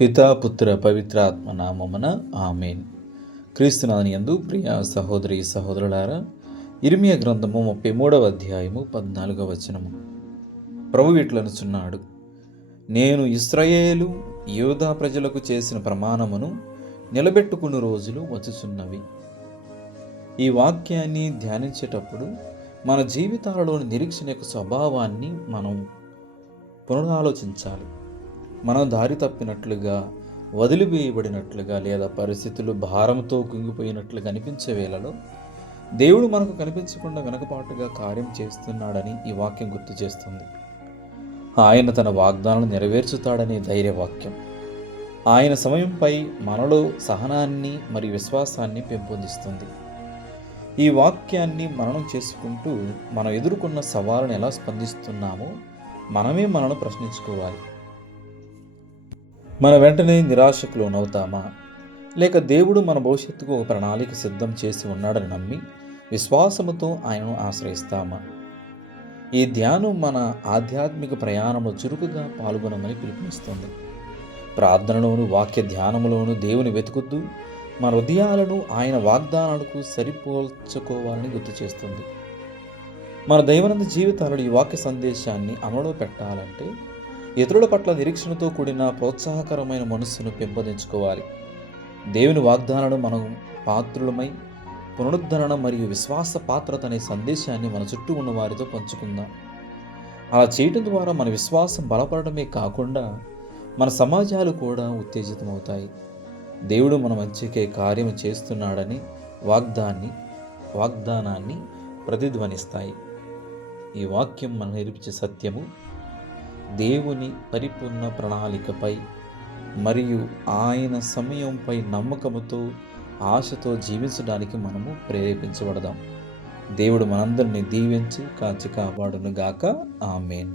పితా పుత్ర పవిత్రాత్మ నామమున ఆమేన్. క్రీస్తునాథుని యందు ప్రియ సహోదరి సహోదరులారా, ఇర్మియా గ్రంథము 33వ అధ్యాయము 14వ వచనము. ప్రభు ఇట్లనుచున్నాడు, నేను ఇశ్రాయేలు యూదా ప్రజలకు చేసిన ప్రమాణమును నిలబెట్టుకుని రోజులు వచ్చుచున్నవి. ఈ వాక్యాన్ని ధ్యానించేటప్పుడు మన జీవితాలలోని నిరీక్షణ యొక్క స్వభావాన్ని మనం పునరాలోచించాలి. మనం దారి తప్పినట్లుగా, వదిలివేయబడినట్లుగా, లేదా పరిస్థితులు భారంతో కుంగిపోయినట్లుగా అనిపించే వేళలో దేవుడు మనకు కనిపించకుండా వెనకపాటుగా కార్యం చేస్తున్నాడని ఈ వాక్యం గుర్తు చేస్తుంది. ఆయన తన వాగ్దానాలను నెరవేర్చుతాడనే ధైర్యవాక్యం ఆయన సమయంపై మనలో సహనాన్ని మరియు విశ్వాసాన్ని పెంపొందిస్తుంది. ఈ వాక్యాన్ని మననం చేసుకుంటూ మనం ఎదుర్కొన్న సవాళ్ళను ఎలా స్పందిస్తున్నామో మనమే మనల్ని ప్రశ్నించుకోవాలి. మన వెంటనే నిరాశకు లోనవుతామా, లేక దేవుడు మన భవిష్యత్తుకు ఒక ప్రణాళిక సిద్ధం చేసి ఉన్నాడని నమ్మి విశ్వాసముతో ఆయనను ఆశ్రయిస్తామా? ఈ ధ్యానం మన ఆధ్యాత్మిక ప్రయాణంలో చురుకుగా పాల్గొనమని పిలుపునిస్తుంది. ప్రార్థనలోను వాక్య ధ్యానములోను దేవుని వెతుకుతూ మన హృదయాలను ఆయన వాగ్దానాలకు సరిపోల్చుకోవాలని గుర్తు చేస్తుంది. మన దైనందిన జీవితాలలో ఈ వాక్య సందేశాన్ని అమలులో పెట్టాలంటే ఇతరుల పట్ల నిరీక్షణతో కూడిన ప్రోత్సాహకరమైన మనస్సును పెంపొందించుకోవాలి. దేవుని వాగ్దానాలను మనం పాత్రులమై పునరుద్ధరణ మరియు విశ్వాస పాత్రత అనే సందేశాన్ని మన చుట్టూ ఉన్న వారితో పంచుకుందాం. అలా చేయడం ద్వారా మన విశ్వాసం బలపడమే కాకుండా మన సమాజాలు కూడా ఉత్తేజితమవుతాయి. దేవుడు మన మంచికే కార్యం చేస్తున్నాడని వాగ్దానాన్ని ప్రతిధ్వనిస్తాయి. ఈ వాక్యం మనం నేర్పించే సత్యము దేవుని పరిపూర్ణ ప్రణాళికపై మరియు ఆయన సమయంపై నమ్మకముతో ఆశతో జీవించడానికి మనము ప్రేరేపించబడదాం. దేవుడు మనందరినీ దీవించి కాచి కాపాడును గాక. ఆమేన్.